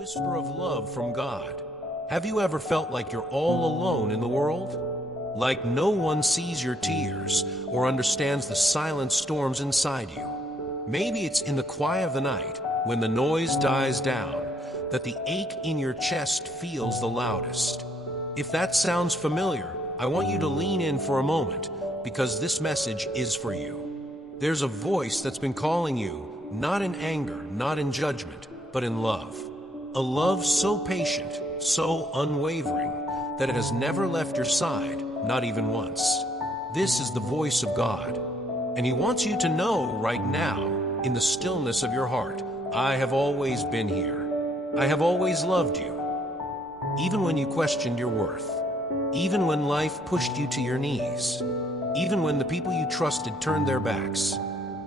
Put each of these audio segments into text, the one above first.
whisper of love from God. Have you ever felt like you're all alone in the world? Like no one sees your tears or understands the silent storms inside you? Maybe it's in the quiet of the night, when the noise dies down, that the ache in your chest feels the loudest. If that sounds familiar, I want you to lean in for a moment, because this message is for you. There's a voice that's been calling you, not in anger, not in judgment, but in love. A love so patient, so unwavering, that it has never left your side, not even once. This is the voice of God, and He wants you to know right now, in the stillness of your heart, I have always been here. I have always loved you. Even when you questioned your worth, even when life pushed you to your knees, even when the people you trusted turned their backs,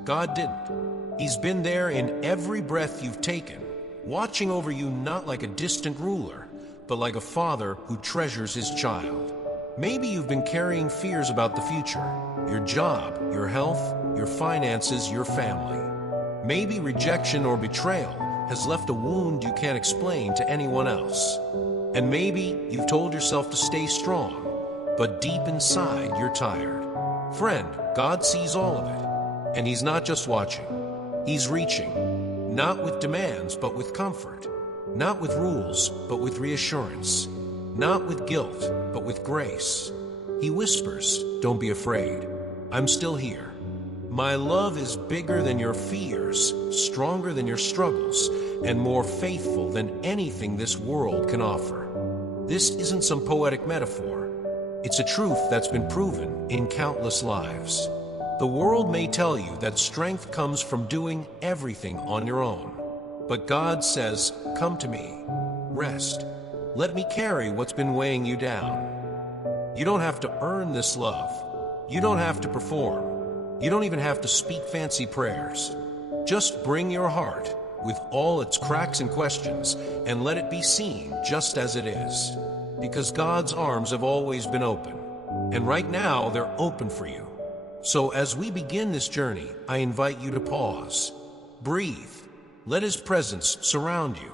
God didn't. He's been there in every breath you've taken, watching over you not like a distant ruler, but like a father who treasures his child. Maybe you've been carrying fears about the future, your job, your health, your finances, your family. Maybe rejection or betrayal has left a wound you can't explain to anyone else. And maybe you've told yourself to stay strong, but deep inside you're tired. Friend, God sees all of it, and He's not just watching. He's reaching, not with demands, but with comfort, not with rules, but with reassurance, not with guilt, but with grace. He whispers, don't be afraid. I'm still here. My love is bigger than your fears, stronger than your struggles, and more faithful than anything this world can offer. This isn't some poetic metaphor. It's a truth that's been proven in countless lives. The world may tell you that strength comes from doing everything on your own. But God says, come to me. Rest. Let me carry what's been weighing you down. You don't have to earn this love. You don't have to perform. You don't even have to speak fancy prayers. Just bring your heart with all its cracks and questions and let it be seen just as it is. Because God's arms have always been open. And right now, they're open for you. So as we begin this journey, I invite you to pause. Breathe. Let His presence surround you.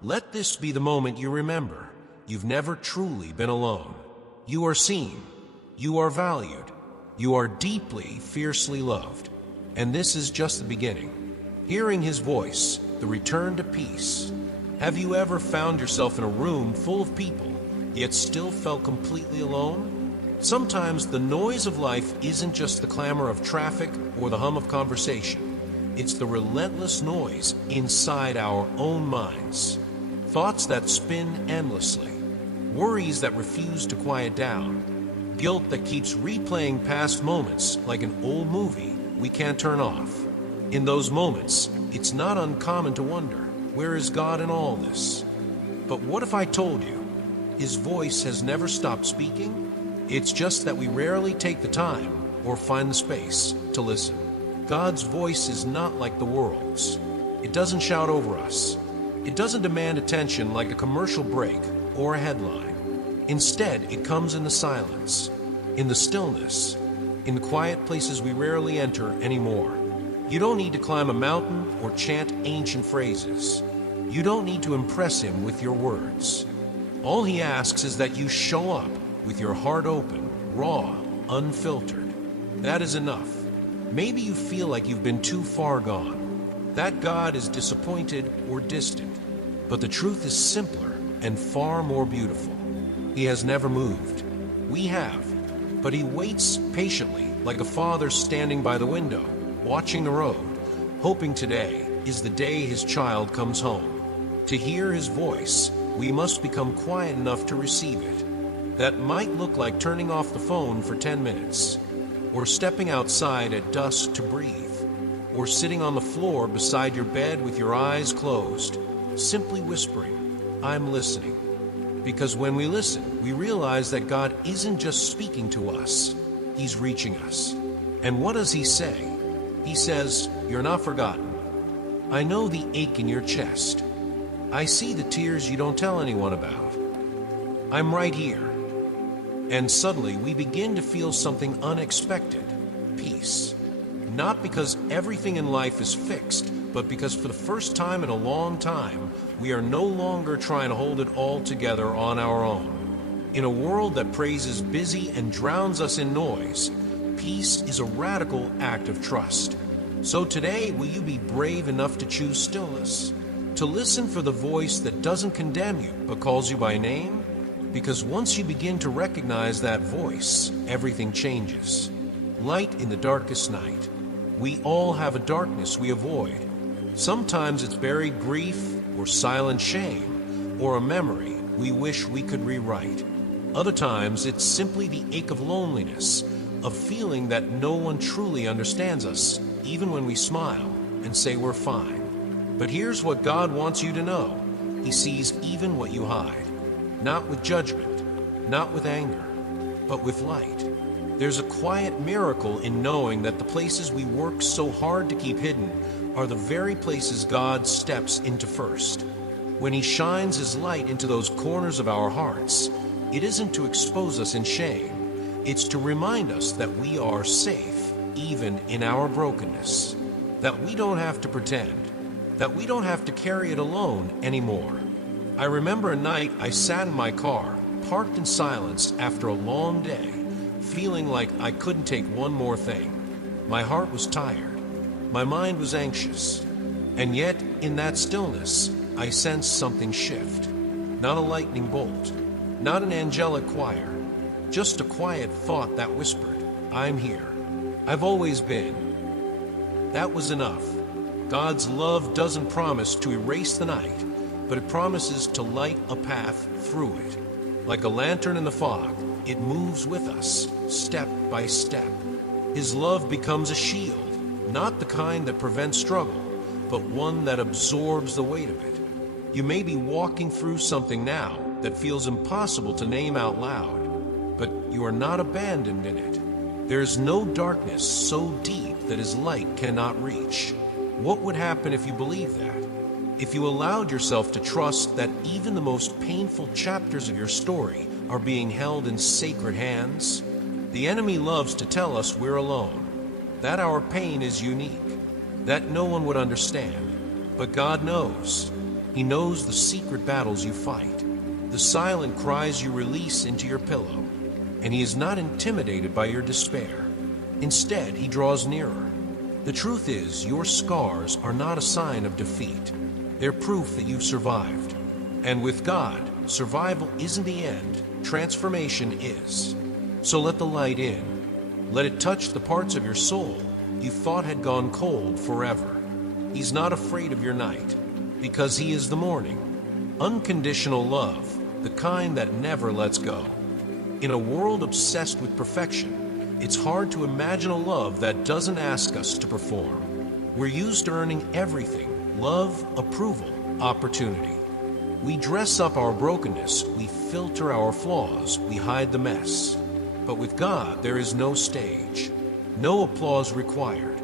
Let this be the moment you remember. You've never truly been alone. You are seen. You are valued. You are deeply, fiercely loved. And this is just the beginning. Hearing His voice, the return to peace. Have you ever found yourself in a room full of people, yet still felt completely alone? Sometimes the noise of life isn't just the clamor of traffic or the hum of conversation. It's the relentless noise inside our own minds. Thoughts that spin endlessly. Worries that refuse to quiet down. Guilt that keeps replaying past moments like an old movie we can't turn off. In those moments, it's not uncommon to wonder, where is God in all this? But what if I told you, His voice has never stopped speaking? It's just that we rarely take the time or find the space to listen. God's voice is not like the world's. It doesn't shout over us. It doesn't demand attention like a commercial break or a headline. Instead, it comes in the silence, in the stillness, in the quiet places we rarely enter anymore. You don't need to climb a mountain or chant ancient phrases. You don't need to impress Him with your words. All He asks is that you show up with your heart open, raw, unfiltered. That is enough. Maybe you feel like you've been too far gone, that God is disappointed or distant. But the truth is simpler and far more beautiful. He has never moved. We have. But He waits patiently, like a father standing by the window, watching the road, hoping today is the day His child comes home. To hear His voice, we must become quiet enough to receive it. That might look like turning off the phone for 10 minutes, or stepping outside at dusk to breathe, or sitting on the floor beside your bed with your eyes closed, simply whispering, I'm listening. Because when we listen, we realize that God isn't just speaking to us, He's reaching us. And what does He say? He says, you're not forgotten. I know the ache in your chest. I see the tears you don't tell anyone about. I'm right here. And suddenly we begin to feel something unexpected, peace. Not because everything in life is fixed, but because for the first time in a long time, we are no longer trying to hold it all together on our own. In a world that praises busy and drowns us in noise, peace is a radical act of trust. So today, will you be brave enough to choose stillness? To listen for the voice that doesn't condemn you, but calls you by name? Because once you begin to recognize that voice, everything changes. Light in the darkest night. We all have a darkness we avoid. Sometimes it's buried grief or silent shame or a memory we wish we could rewrite. Other times it's simply the ache of loneliness, of feeling that no one truly understands us, even when we smile and say we're fine. But here's what God wants you to know. He sees even what you hide. Not with judgment, not with anger, but with light. There's a quiet miracle in knowing that the places we work so hard to keep hidden are the very places God steps into first. When He shines His light into those corners of our hearts, it isn't to expose us in shame. It's to remind us that we are safe, even in our brokenness. That we don't have to pretend. That we don't have to carry it alone anymore. I remember a night I sat in my car, parked in silence after a long day, feeling like I couldn't take one more thing. My heart was tired. My mind was anxious. And yet, in that stillness, I sensed something shift. Not a lightning bolt. Not an angelic choir. Just a quiet thought that whispered, I'm here. I've always been. That was enough. God's love doesn't promise to erase the night, but it promises to light a path through it. Like a lantern in the fog, it moves with us, step by step. His love becomes a shield, not the kind that prevents struggle, but one that absorbs the weight of it. You may be walking through something now that feels impossible to name out loud, but you are not abandoned in it. There is no darkness so deep that His light cannot reach. What would happen if you believed that? If you allowed yourself to trust that even the most painful chapters of your story are being held in sacred hands? The enemy loves to tell us we're alone, that our pain is unique, that no one would understand. But God knows. He knows the secret battles you fight, the silent cries you release into your pillow, and He is not intimidated by your despair. Instead, He draws nearer. The truth is, your scars are not a sign of defeat. They're proof that you've survived. And with God, survival isn't the end, transformation is. So let the light in. Let it touch the parts of your soul you thought had gone cold forever. He's not afraid of your night, because He is the morning. Unconditional love, the kind that never lets go. In a world obsessed with perfection, it's hard to imagine a love that doesn't ask us to perform. We're used to earning everything. Love, approval, opportunity. We dress up our brokenness, we filter our flaws, we hide the mess. But with God, there is no stage, no applause required.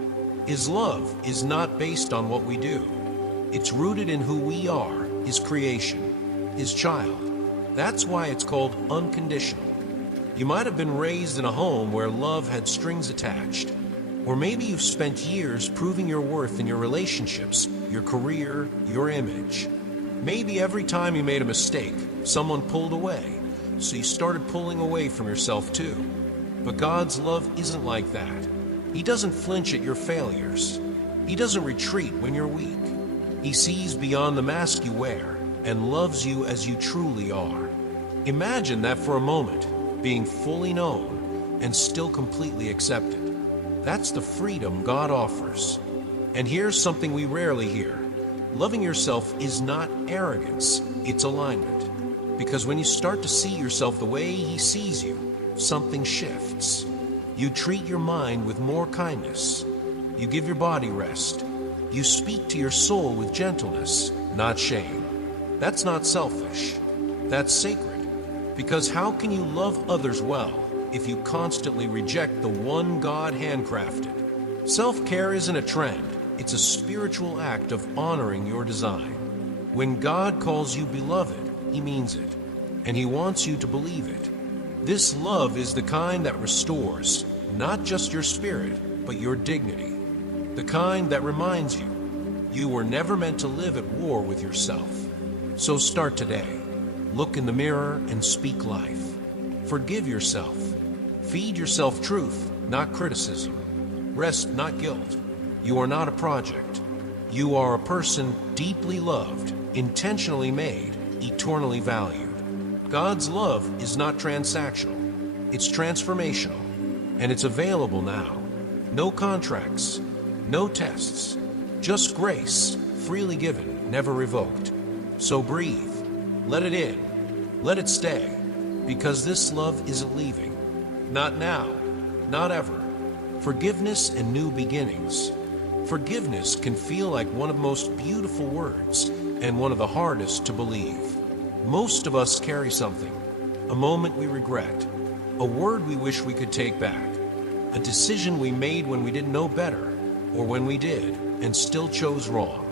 His love is not based on what we do. It's rooted in who we are, His creation, His child. That's why it's called unconditional. You might have been raised in a home where love had strings attached. Or maybe you've spent years proving your worth in your relationships, your career, your image. Maybe every time you made a mistake, someone pulled away, so you started pulling away from yourself too. But God's love isn't like that. He doesn't flinch at your failures. He doesn't retreat when you're weak. He sees beyond the mask you wear and loves you as you truly are. Imagine that for a moment, being fully known and still completely accepted. That's the freedom God offers. And here's something we rarely hear. Loving yourself is not arrogance, it's alignment. Because when you start to see yourself the way He sees you, something shifts. You treat your mind with more kindness. You give your body rest. You speak to your soul with gentleness, not shame. That's not selfish. That's sacred. Because how can you love others well if you constantly reject the one God handcrafted? Self-care isn't a trend. It's a spiritual act of honoring your design. When God calls you beloved, He means it, and He wants you to believe it. This love is the kind that restores not just your spirit, but your dignity. The kind that reminds you, You were never meant to live at war with yourself. So start today. Look in the mirror and speak life. Forgive yourself. Feed yourself truth, not criticism. Rest, not guilt. You are not a project. You are a person deeply loved, intentionally made, eternally valued. God's love is not transactional. It's transformational. And it's available now. No contracts, no tests, just grace, freely given, never revoked. So breathe. Let it in. Let it stay. Because this love isn't leaving. Not now. Not ever. Forgiveness and new beginnings. Forgiveness can feel like one of the most beautiful words and one of the hardest to believe. Most of us carry something. A moment we regret. A word we wish we could take back. A decision we made when we didn't know better, or when we did and still chose wrong.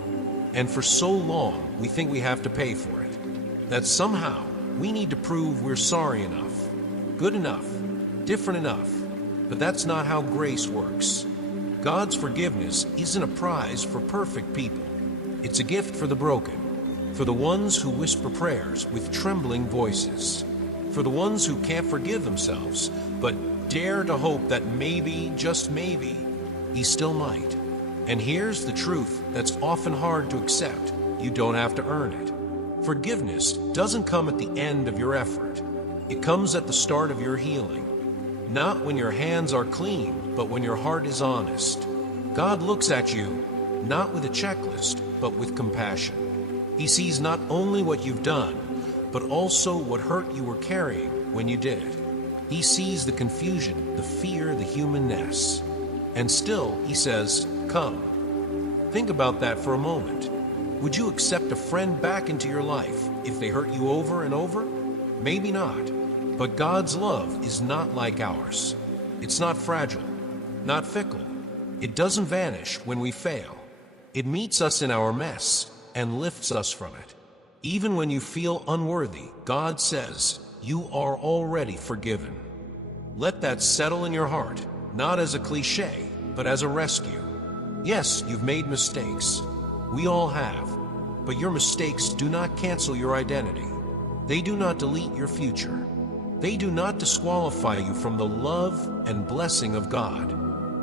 And for so long, we think we have to pay for it. That somehow we need to prove we're sorry enough, good enough, different enough. But that's not how grace works. God's forgiveness isn't a prize for perfect people. It's a gift for the broken, for the ones who whisper prayers with trembling voices, for the ones who can't forgive themselves, but dare to hope that maybe, just maybe, He still might. And here's the truth that's often hard to accept. You don't have to earn it. Forgiveness doesn't come at the end of your effort. It comes at the start of your healing. Not when your hands are clean, but when your heart is honest. God looks at you, not with a checklist, but with compassion. He sees not only what you've done, but also what hurt you were carrying when you did it. He sees the confusion, the fear, the humanness. And still, He says, come. Think about that for a moment. Would you accept a friend back into your life if they hurt you over and over? Maybe not. But God's love is not like ours. It's not fragile, not fickle. It doesn't vanish when we fail. It meets us in our mess and lifts us from it. Even when you feel unworthy, God says, you are already forgiven. Let that settle in your heart, not as a cliche, but as a rescue. Yes, you've made mistakes. We all have. But your mistakes do not cancel your identity. They do not delete your future. They do not disqualify you from the love and blessing of God.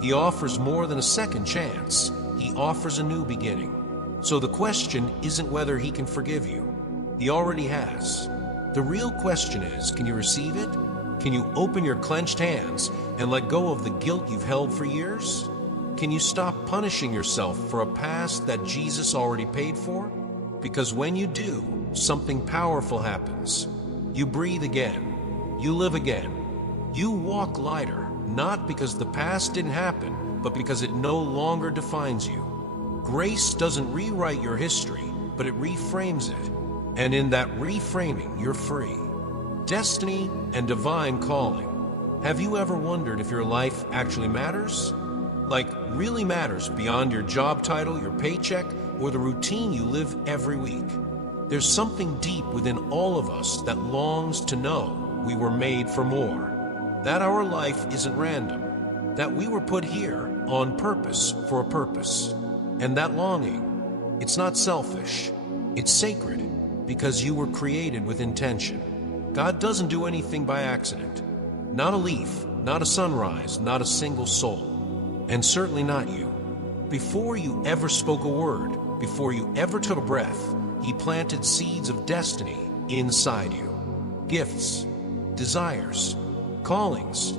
He offers more than a second chance. He offers a new beginning. So the question isn't whether He can forgive you. He already has. The real question is, can you receive it? Can you open your clenched hands and let go of the guilt you've held for years? Can you stop punishing yourself for a past that Jesus already paid for? Because when you do, something powerful happens. You breathe again. You live again. You walk lighter, not because the past didn't happen, but because it no longer defines you. Grace doesn't rewrite your history, but it reframes it. And in that reframing, you're free. Destiny and divine calling. Have you ever wondered if your life actually matters? Like, really matters beyond your job title, your paycheck, or the routine you live every week. There's something deep within all of us that longs to know we were made for more, that our life isn't random, that we were put here on purpose for a purpose. And that longing, it's not selfish, it's sacred, because you were created with intention. God doesn't do anything by accident. Not a leaf, not a sunrise, not a single soul, and certainly not you. Before you ever spoke a word, before you ever took a breath, He planted seeds of destiny inside you. Gifts, desires, callings,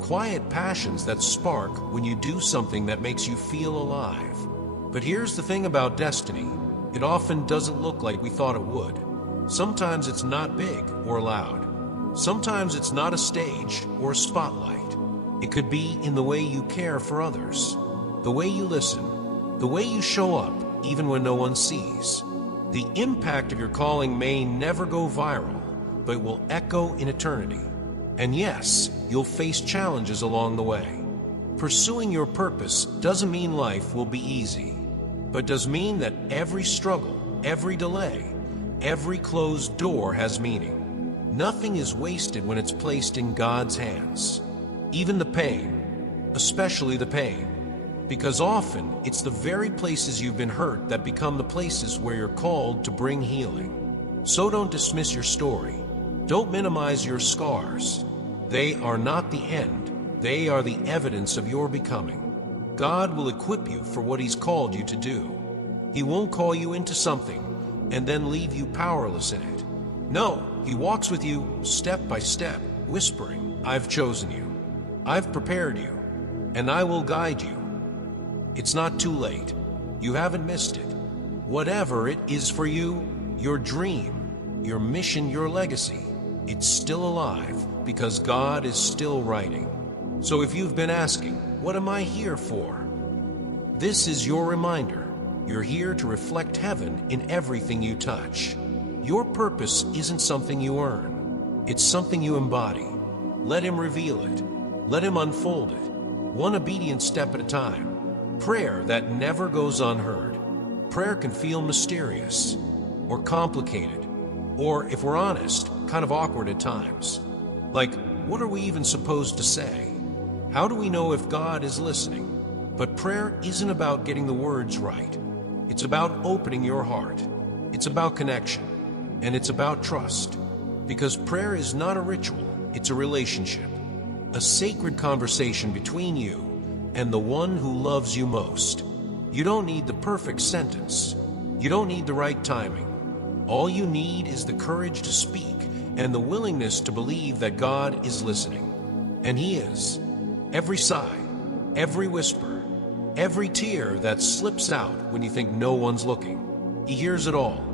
quiet passions that spark when you do something that makes you feel alive. But here's the thing about destiny. It often doesn't look like we thought it would. Sometimes it's not big or loud. Sometimes it's not a stage or a spotlight. It could be in the way you care for others, the way you listen, the way you show up even when no one sees. The impact of your calling may never go viral, but it will echo in eternity. And yes, you'll face challenges along the way. Pursuing your purpose doesn't mean life will be easy, but does mean that every struggle, every delay, every closed door has meaning. Nothing is wasted when it's placed in God's hands. Even the pain, especially the pain, Because often, it's the very places you've been hurt that become the places where you're called to bring healing. So don't dismiss your story. Don't minimize your scars. They are not the end. They are the evidence of your becoming. God will equip you for what He's called you to do. He won't call you into something and then leave you powerless in it. No, He walks with you step by step, whispering, "I've chosen you. I've prepared you, and I will guide you." It's not too late. You haven't missed it. Whatever it is for you, your dream, your mission, your legacy, it's still alive because God is still writing. So if you've been asking, "What am I here for?" This is your reminder. You're here to reflect heaven in everything you touch. Your purpose isn't something you earn. It's something you embody. Let Him reveal it. Let Him unfold it. One obedient step at a time. Prayer that never goes unheard. Prayer can feel mysterious or complicated, or, if we're honest, kind of awkward at times. Like, what are we even supposed to say? How do we know if God is listening? But prayer isn't about getting the words right. It's about opening your heart. It's about connection. And it's about trust. Because prayer is not a ritual, it's a relationship. A sacred conversation between you and the one who loves you most. You don't need the perfect sentence. You don't need the right timing. All you need is the courage to speak and the willingness to believe that God is listening. And He is. Every sigh, every whisper, every tear that slips out when you think no one's looking. He hears it all,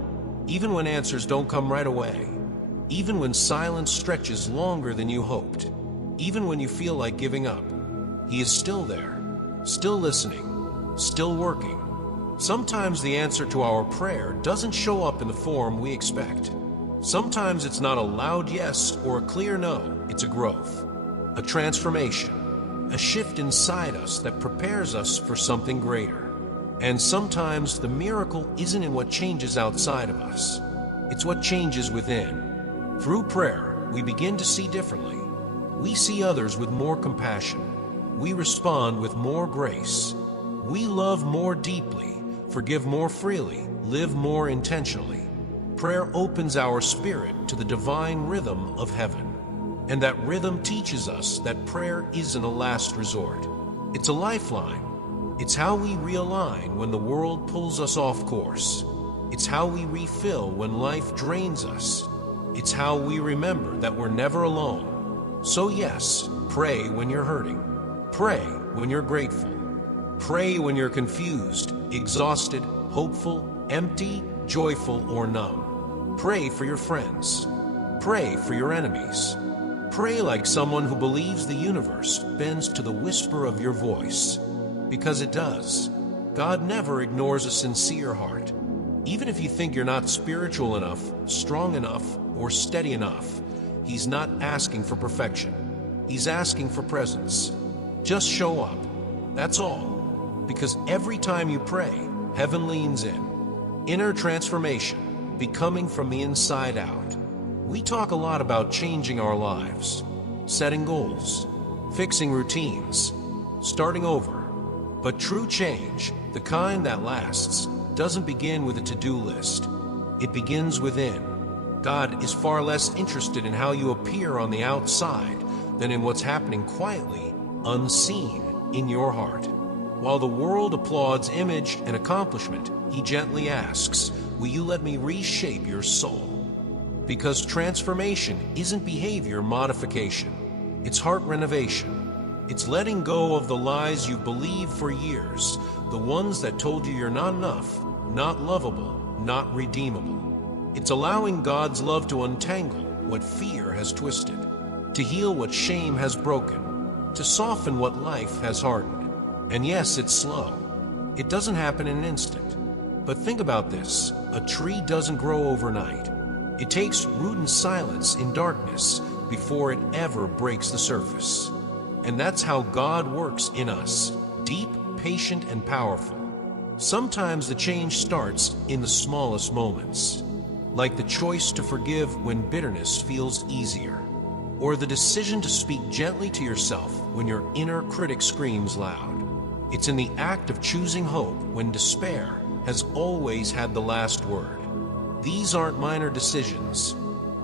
even when answers don't come right away, even when silence stretches longer than you hoped, even when you feel like giving up. He is still there, still listening, still working. Sometimes the answer to our prayer doesn't show up in the form we expect. Sometimes it's not a loud yes or a clear no, it's a growth, a transformation, a shift inside us that prepares us for something greater. And sometimes the miracle isn't in what changes outside of us, it's what changes within. Through prayer, we begin to see differently. We see others with more compassion. We respond with more grace. We love more deeply, forgive more freely, live more intentionally. Prayer opens our spirit to the divine rhythm of heaven. And that rhythm teaches us that prayer isn't a last resort. It's a lifeline. It's how we realign when the world pulls us off course. It's how we refill when life drains us. It's how we remember that we're never alone. So yes, pray when you're hurting. Pray when you're grateful. Pray when you're confused, exhausted, hopeful, empty, joyful, or numb. Pray for your friends. Pray for your enemies. Pray like someone who believes the universe bends to the whisper of your voice. Because it does. God never ignores a sincere heart. Even if you think you're not spiritual enough, strong enough, or steady enough, He's not asking for perfection. He's asking for presence. Just show up. That's all. Because every time you pray, heaven leans in. Inner transformation, becoming from the inside out. We talk a lot about changing our lives, setting goals, fixing routines, starting over. But true change, the kind that lasts, doesn't begin with a to-do list. It begins within. God is far less interested in how you appear on the outside than in what's happening quietly, unseen, in your heart. While the world applauds image and accomplishment, He gently asks, "Will you let me reshape your soul?" Because transformation isn't behavior modification. It's heart renovation. It's letting go of the lies you've believed for years, the ones that told you you're not enough, not lovable, not redeemable. It's allowing God's love to untangle what fear has twisted, to heal what shame has broken, to soften what life has hardened. And yes, it's slow. It doesn't happen in an instant. But think about this. A tree doesn't grow overnight. It takes root and silence in darkness before it ever breaks the surface. And that's how God works in us, deep, patient, and powerful. Sometimes the change starts in the smallest moments, like the choice to forgive when bitterness feels easier, or the decision to speak gently to yourself when your inner critic screams loud. It's in the act of choosing hope when despair has always had the last word. These aren't minor decisions.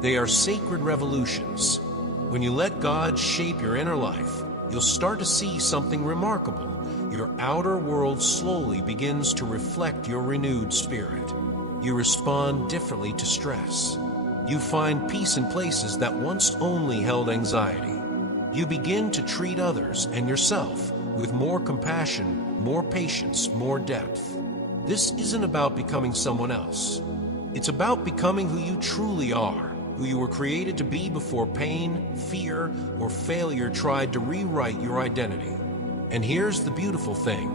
They are sacred revolutions. When you let God shape your inner life, you'll start to see something remarkable. Your outer world slowly begins to reflect your renewed spirit. You respond differently to stress. You find peace in places that once only held anxiety. You begin to treat others and yourself with more compassion, more patience, more depth. This isn't about becoming someone else. It's about becoming who you truly are, who you were created to be before pain, fear, or failure tried to rewrite your identity. And here's the beautiful thing.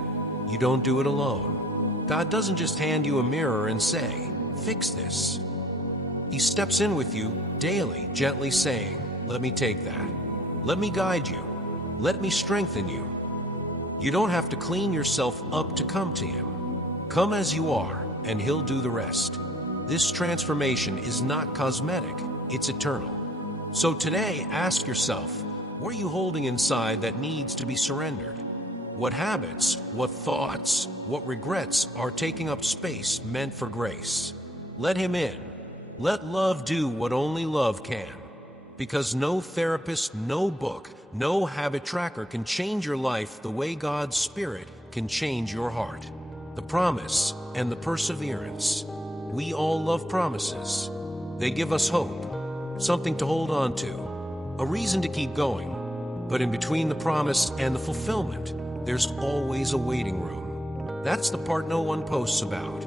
You don't do it alone. God doesn't just hand you a mirror and say, "Fix this." He steps in with you daily, gently saying, "Let me take that. Let me guide you. Let me strengthen you." You don't have to clean yourself up to come to Him. Come as you are, and He'll do the rest. This transformation is not cosmetic, it's eternal. So today, ask yourself, what are you holding inside that needs to be surrendered? What habits, what thoughts, what regrets are taking up space meant for grace? Let Him in. Let love do what only love can. Because no therapist, no book, no habit tracker can change your life the way God's Spirit can change your heart. The promise and the perseverance. We all love promises. They give us hope, something to hold on to, a reason to keep going. But in between the promise and the fulfillment, there's always a waiting room. That's the part no one posts about.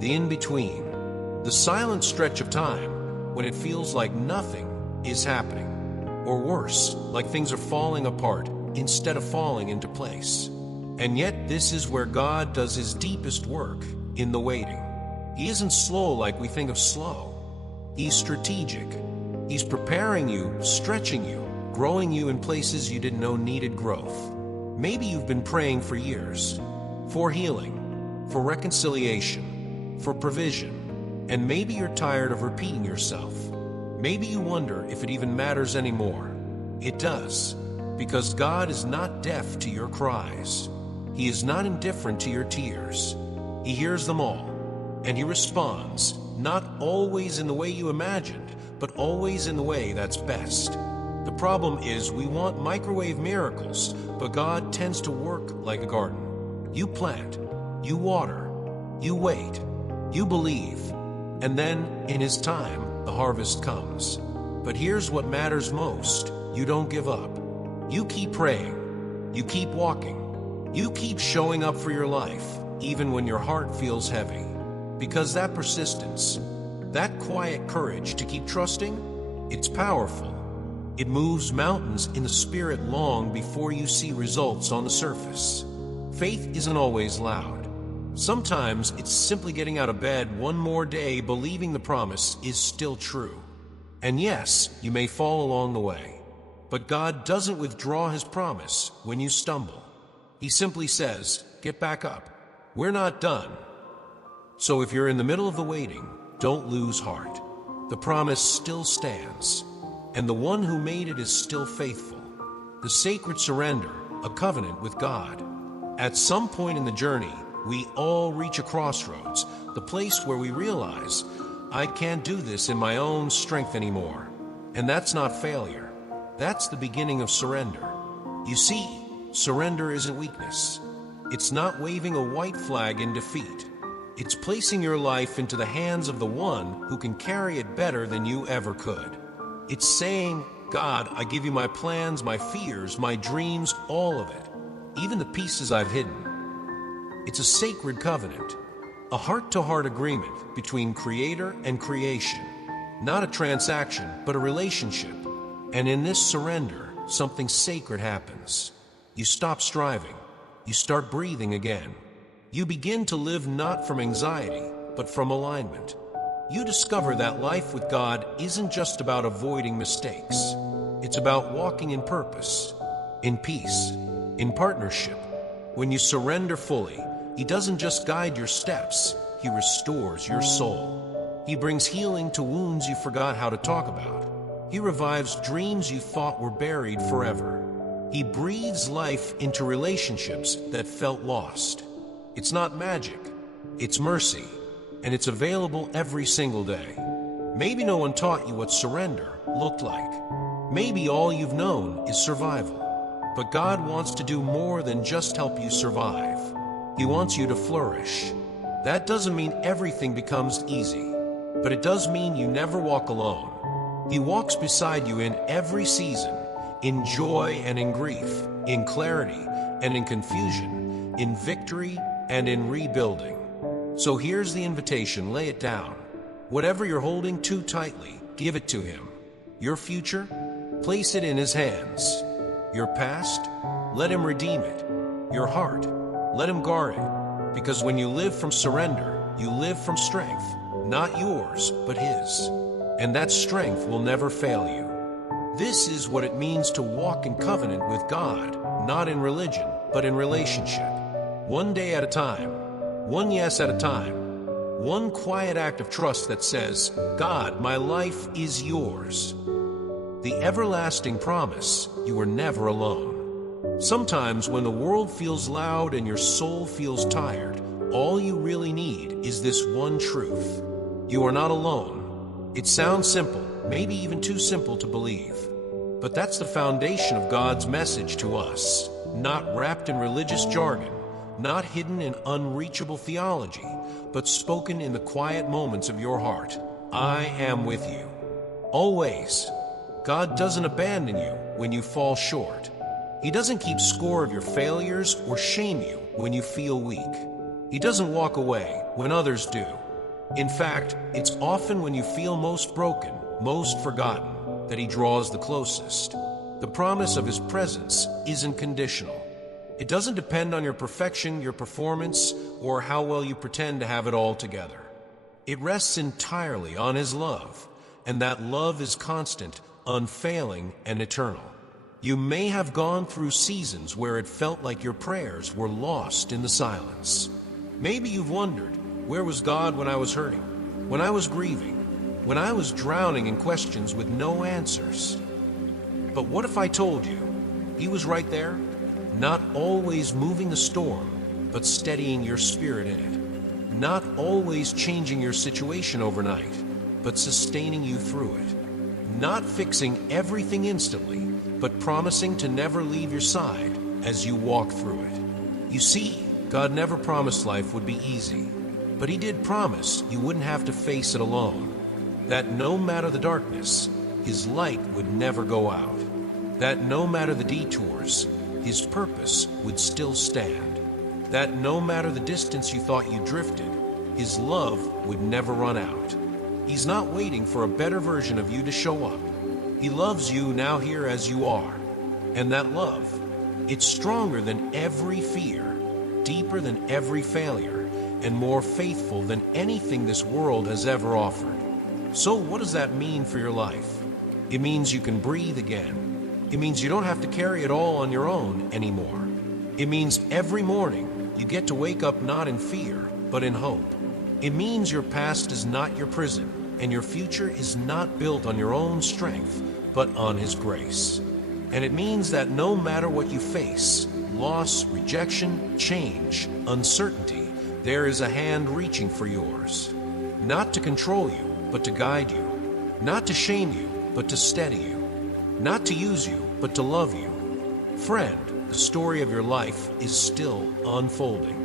The in-between. The silent stretch of time when it feels like nothing is happening. Or worse, like things are falling apart instead of falling into place. And yet this is where God does His deepest work, in the waiting. He isn't slow like we think of slow. He's strategic. He's preparing you, stretching you, growing you in places you didn't know needed growth. Maybe you've been praying for years, for healing, for reconciliation, for provision, and maybe you're tired of repeating yourself. Maybe you wonder if it even matters anymore. It does, because God is not deaf to your cries. He is not indifferent to your tears. He hears them all, and He responds, not always in the way you imagined, but always in the way that's best. The problem is we want microwave miracles, but God tends to work like a garden. You plant, you water, you wait, you believe, and then, in His time, the harvest comes. But here's what matters most. You don't give up. You keep praying. You keep walking. You keep showing up for your life, even when your heart feels heavy. Because that persistence, that quiet courage to keep trusting, it's powerful. It moves mountains in the spirit long before you see results on the surface. Faith isn't always loud. Sometimes it's simply getting out of bed one more day believing the promise is still true. And yes, you may fall along the way. But God doesn't withdraw His promise when you stumble. He simply says, "Get back up. We're not done." So if you're in the middle of the waiting, don't lose heart. The promise still stands. And the one who made it is still faithful. The sacred surrender, a covenant with God. At some point in the journey, we all reach a crossroads, the place where we realize, I can't do this in my own strength anymore. And that's not failure. That's the beginning of surrender. You see, surrender isn't weakness. It's not waving a white flag in defeat. It's placing your life into the hands of the one who can carry it better than you ever could. It's saying, God, I give you my plans, my fears, my dreams, all of it, even the pieces I've hidden. It's a sacred covenant, a heart-to-heart agreement between Creator and creation, not a transaction, but a relationship. And in this surrender, something sacred happens. You stop striving. You start breathing again. You begin to live not from anxiety, but from alignment. You discover that life with God isn't just about avoiding mistakes. It's about walking in purpose, in peace, in partnership. When you surrender fully, He doesn't just guide your steps, He restores your soul. He brings healing to wounds you forgot how to talk about. He revives dreams you thought were buried forever. He breathes life into relationships that felt lost. It's not magic, it's mercy, and it's available every single day. Maybe no one taught you what surrender looked like. Maybe all you've known is survival. But God wants to do more than just help you survive. He wants you to flourish. That doesn't mean everything becomes easy, but it does mean you never walk alone. He walks beside you in every season, in joy and in grief, in clarity and in confusion, in victory and in rebuilding. So here's the invitation, lay it down. Whatever you're holding too tightly, give it to Him. Your future, place it in His hands. Your past, let Him redeem it. Your heart, let Him guard it. Because when you live from surrender, you live from strength, not yours, but His. And that strength will never fail you. This is what it means to walk in covenant with God, not in religion, but in relationship. One day at a time, one yes at a time, one quiet act of trust that says, God, my life is yours. The everlasting promise, you are never alone. Sometimes when the world feels loud and your soul feels tired, all you really need is this one truth. You are not alone. It sounds simple, maybe even too simple to believe. But that's the foundation of God's message to us, not wrapped in religious jargon, not hidden in unreachable theology, but spoken in the quiet moments of your heart. I am with you. Always. God doesn't abandon you when you fall short. He doesn't keep score of your failures or shame you when you feel weak. He doesn't walk away when others do. In fact, it's often when you feel most broken, most forgotten, that He draws the closest. The promise of His presence isn't conditional. It doesn't depend on your perfection, your performance, or how well you pretend to have it all together. It rests entirely on His love, and that love is constant, unfailing, and eternal. You may have gone through seasons where it felt like your prayers were lost in the silence. Maybe you've wondered, where was God when I was hurting, when I was grieving, when I was drowning in questions with no answers? But what if I told you, He was right there, not always moving the storm, but steadying your spirit in it, not always changing your situation overnight, but sustaining you through it, not fixing everything instantly, but promising to never leave your side as you walk through it. You see, God never promised life would be easy, but He did promise you wouldn't have to face it alone, that no matter the darkness, His light would never go out, that no matter the detours, His purpose would still stand, that no matter the distance you thought you drifted, His love would never run out. He's not waiting for a better version of you to show up. He loves you now here as you are. And that love, it's stronger than every fear, deeper than every failure, and more faithful than anything this world has ever offered. So what does that mean for your life? It means you can breathe again. It means you don't have to carry it all on your own anymore. It means every morning you get to wake up not in fear, but in hope. It means your past is not your prison, and your future is not built on your own strength, but on His grace. And it means that no matter what you face, loss, rejection, change, uncertainty, there is a hand reaching for yours. Not to control you, but to guide you. Not to shame you, but to steady you. Not to use you, but to love you. Friend, the story of your life is still unfolding,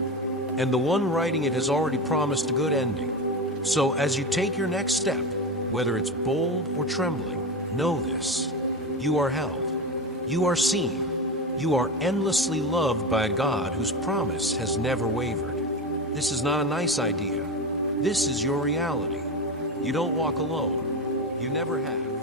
and the one writing it has already promised a good ending. So as you take your next step, whether it's bold or trembling, know this: you are held, you are seen, you are endlessly loved by a God whose promise has never wavered. This is not a nice idea. This is your reality. You don't walk alone. You never have.